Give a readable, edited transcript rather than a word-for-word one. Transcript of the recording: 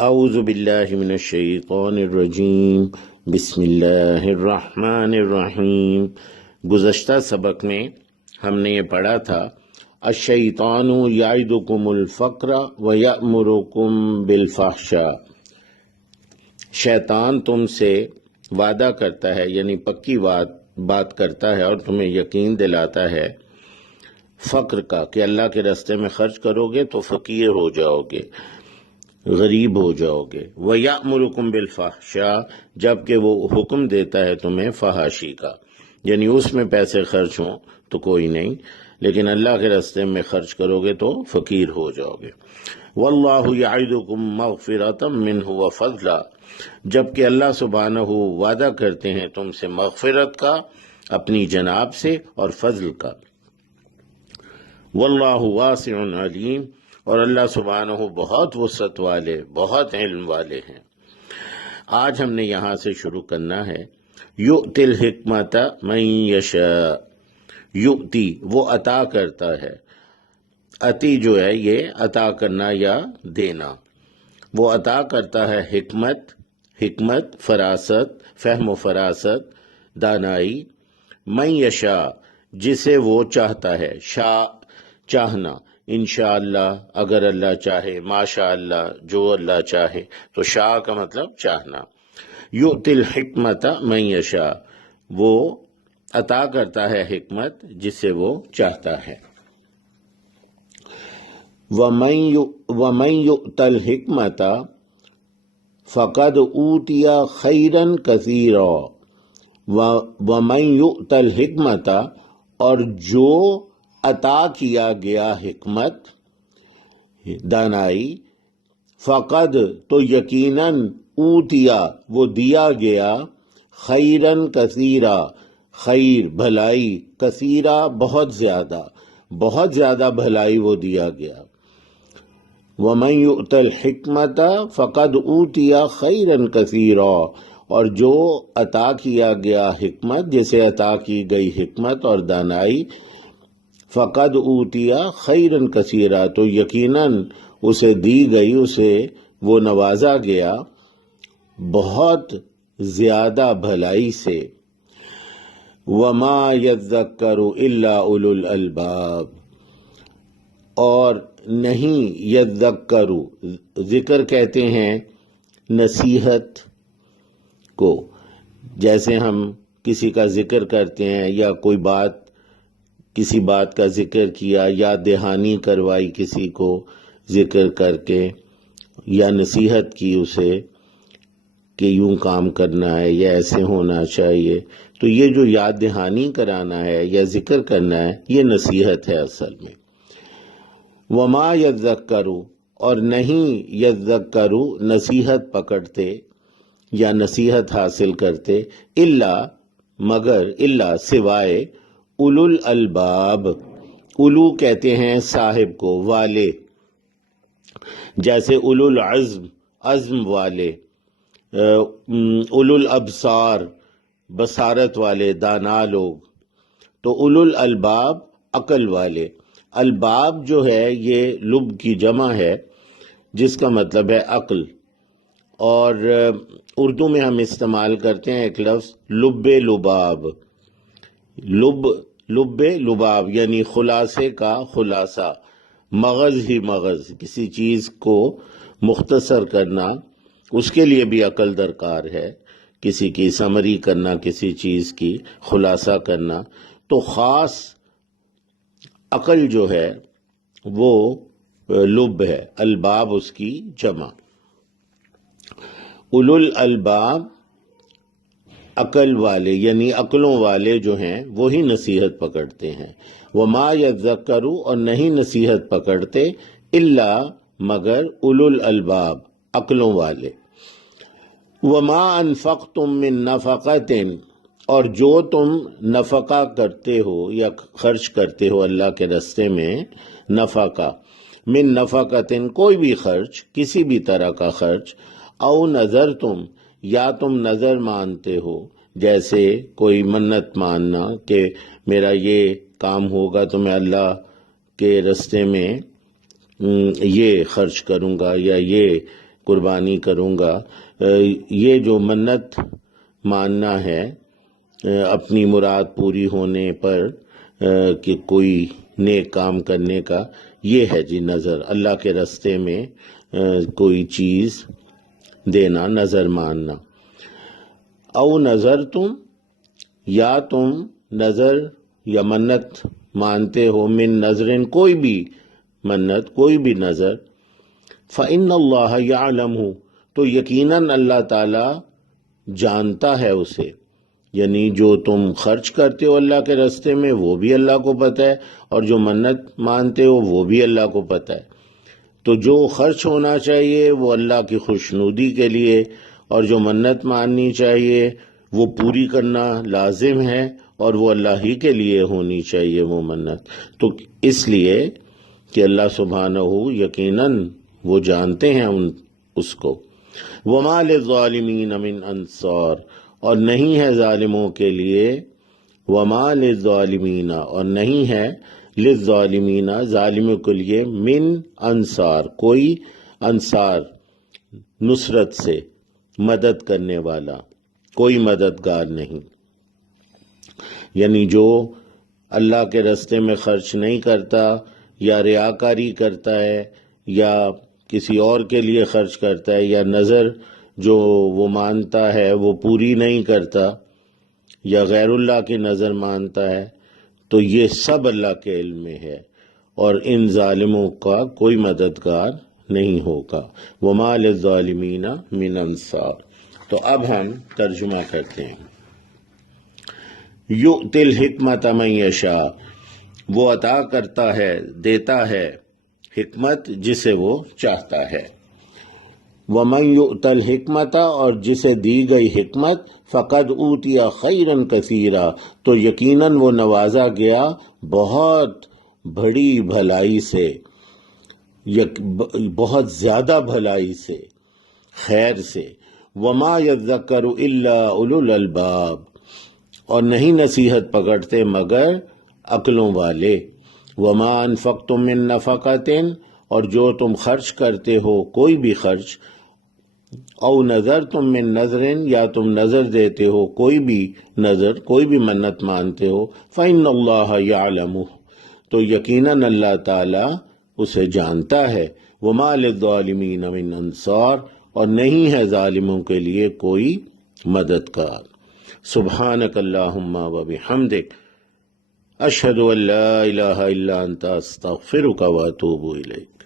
اعوذ باللہ من الشیطان الرجیم، بسم اللہ الرحمن الرحیم۔ گزشتہ سبق میں ہم نے یہ پڑھا تھا الشیطان یعدکم الفقر ویأمرکم بالفحشاء۔ شیطان تم سے وعدہ کرتا ہے، یعنی پکی بات کرتا ہے اور تمہیں یقین دلاتا ہے فقر کا، کہ اللہ کے راستے میں خرچ کرو گے تو فقیر ہو جاؤ گے، غریب ہو جاؤ گے۔ وَيَأْمُرُكُمْ بِالْفَحْشَاءِ، جبکہ وہ حکم دیتا ہے تمہیں فحاشی کا، یعنی اس میں پیسے خرچ ہوں تو کوئی نہیں، لیکن اللہ کے راستے میں خرچ کرو گے تو فقیر ہو جاؤ گے۔ وَاللَّهُ يَعِدُكُمْ مَغْفِرَةً مِّنْهُ وَفَضْلًا، جبکہ اللہ سبحانہ وعدہ کرتے ہیں تم سے مغفرت کا اپنی جناب سے اور فضل کا۔ وَاللَّهُ وَاسِعٌ عَلِيمٌ، اور اللہ سبحانہ بہت وسعت والے، بہت علم والے ہیں۔ آج ہم نے یہاں سے شروع کرنا ہے یؤتی الحکمت من یشاء۔ یؤتی وہ عطا کرتا ہے، عطی جو ہے یہ عطا کرنا یا دینا، وہ عطا کرتا ہے حکمت، فراست، فہم و فراست، دانائی، من یشاء جسے وہ چاہتا ہے، شاء چاہنا، انشاءاللہ اگر اللہ چاہے، ماشاء اللہ جو اللہ چاہے، تو شاء کا مطلب چاہنا۔ یؤتی الحکمت من یشاء، وہ عطا کرتا ہے حکمت جسے وہ چاہتا ہے۔ وَمَن یؤت الحکمت فقد اوتی خیرا کثیرا۔ وَمَن یؤت الحکمت، اور جو عطا کیا گیا حکمت، دانائی، فقد تو یقیناً، اوتیا وہ دیا گیا، خیرن کثیرا خیر بھلائی، کثیرا بہت زیادہ بھلائی وہ دیا گیا۔ وَمَن یؤت الحکمت فقد اوتی خیرا کثیرا، اور جو عطا کیا گیا حکمت، جسے عطا کی گئی حکمت اور دانائی، فقد اوتیا خیرا کثیرا تو یقیناً اسے دی گئی، اسے وہ نوازا گیا بہت زیادہ بھلائی سے۔ وما یذکر الا اولو الالباب، اور نہیں یذکر، ذکر کہتے ہیں نصیحت کو، جیسے ہم کسی کا ذکر کرتے ہیں یا کسی بات کا ذکر کیا، یا دہانی کروائی کسی کو ذکر کر کے، یا نصیحت کی اسے کہ یوں کام کرنا ہے یا ایسے ہونا چاہیے، تو یہ جو یاد دہانی کرانا ہے یا ذکر کرنا ہے، یہ نصیحت ہے اصل میں۔ وما یذکر، اور نہیں یذکر نصیحت پکڑتے یا نصیحت حاصل کرتے، الا سوائے اولو الالباب، اولو کہتے ہیں صاحب کو، والے، جیسے اولو العزم عزم والے، اولو الابصار بصارت والے، دانا لوگ، تو اولو الالباب عقل والے۔ الباب جو ہے یہ لب کی جمع ہے، جس کا مطلب ہے عقل، اور اردو میں ہم استعمال کرتے ہیں ایک لفظ لب لباب، لب لباب یعنی خلاصے کا خلاصہ، مغز ہی مغز، کسی چیز کو مختصر کرنا، اس کے لیے بھی عقل درکار ہے، کسی کی سمری کرنا، کسی چیز کی خلاصہ کرنا، تو خاص عقل جو ہے وہ لب ہے، الباب اس کی جمع۔ اولو الالباب عقل والے، یعنی عقلوں والے جو ہیں وہی نصیحت پکڑتے ہیں۔ وما یذکر، اور نہیں نصیحت پکڑتے، الا مگر اولو الالباب عقلوں والے۔ وما انفقتم من نفقۃ، اور جو تم نفقہ کرتے ہو یا خرچ کرتے ہو اللہ کے راستے میں، نفقہ من نفقۃ کوئی بھی خرچ، کسی بھی طرح کا خرچ، او نظر تم یا تم نظر مانتے ہو، جیسے کوئی منت ماننا کہ میرا یہ کام ہوگا تو میں اللہ کے راستے میں یہ خرچ کروں گا یا یہ قربانی کروں گا۔ یہ جو منت ماننا ہے اپنی مراد پوری ہونے پر کہ کوئی نیک کام کرنے کا، یہ ہے جی نظر، اللہ کے راستے میں کوئی چیز دینا، نظر ماننا۔ او نظر تم، یا تم نظر یا منت مانتے ہو، من نظرن کوئی بھی منت، کوئی بھی نظر، فإن اللہ یعلمہ تو یقیناً اللہ تعالی جانتا ہے اسے، یعنی جو تم خرچ کرتے ہو اللہ کے راستے میں وہ بھی اللہ کو پتہ ہے، اور جو منت مانتے ہو وہ بھی اللہ کو پتہ ہے۔ تو جو خرچ ہونا چاہیے وہ اللہ کی خوشنودی کے لیے، اور جو منت ماننی چاہیے وہ پوری کرنا لازم ہے، اور وہ اللہ ہی کے لیے ہونی چاہیے وہ منت۔ تو اس لیے کہ اللہ سبحانہ یقیناً وہ جانتے ہیں اس کو۔ وَمَا لِلظَّالِمِينَ مِنْ أَنصَارٍ اور نہیں ہے ظالموں کے لیے، وَمَا لِلظَّالِمِينَ اور نہیں ہے، لِلظَّالِمِينَ ظالموں کے لیے، من انصار کوئی انصار نصرت سے مدد کرنے والا، کوئی مددگار نہیں۔ یعنی جو اللہ کے راستے میں خرچ نہیں کرتا، یا ریاکاری کرتا ہے، یا کسی اور کے لیے خرچ کرتا ہے، یا نظر جو وہ مانتا ہے وہ پوری نہیں کرتا، یا غیر اللہ کی نظر مانتا ہے، تو یہ سب اللہ کے علم میں ہے، اور ان ظالموں کا کوئی مددگار نہیں ہوگا۔ وَمَا لِلظَّالِمِينَ مِنْ أَنصَارٍ۔ تو اب ہم ترجمہ کرتے ہیں۔ یؤتی الحکمت من یشاء وہ عطا کرتا ہے، دیتا ہے حکمت جسے وہ چاہتا ہے۔ وَمَن یؤت الحکمت اور جسے دی گئی حکمت، فقد اوتی خیرا کثیرا تو یقیناً وہ نوازا گیا بہت بڑی بھلائی سے، بہت زیادہ بھلائی سے، خیر سے۔ وَمَا يَذَّكَّرُ إِلَّا أُولُو الْأَلْبَابِ اور نہیں نصیحت پکڑتے مگر عقلوں والے۔ وَمَا أَنفَقْتُم مِّن نَفَقَةٍ اور جو تم خرچ کرتے ہو کوئی بھی خرچ، او نذرتم من نذر یا تم نظر دیتے ہو کوئی بھی نظر، کوئی بھی منت مانتے ہو، فإن اللہ یعلمہ تو یقیناً اللہ تعالی اسے جانتا ہے۔ وما للظالمین من انصار اور نہیں ہے ظالموں کے لیے کوئی مددگار۔ سبحانک اللہم و بحمدک اشہد ان لا الہ الا انت استغفرک و اتوب الیک۔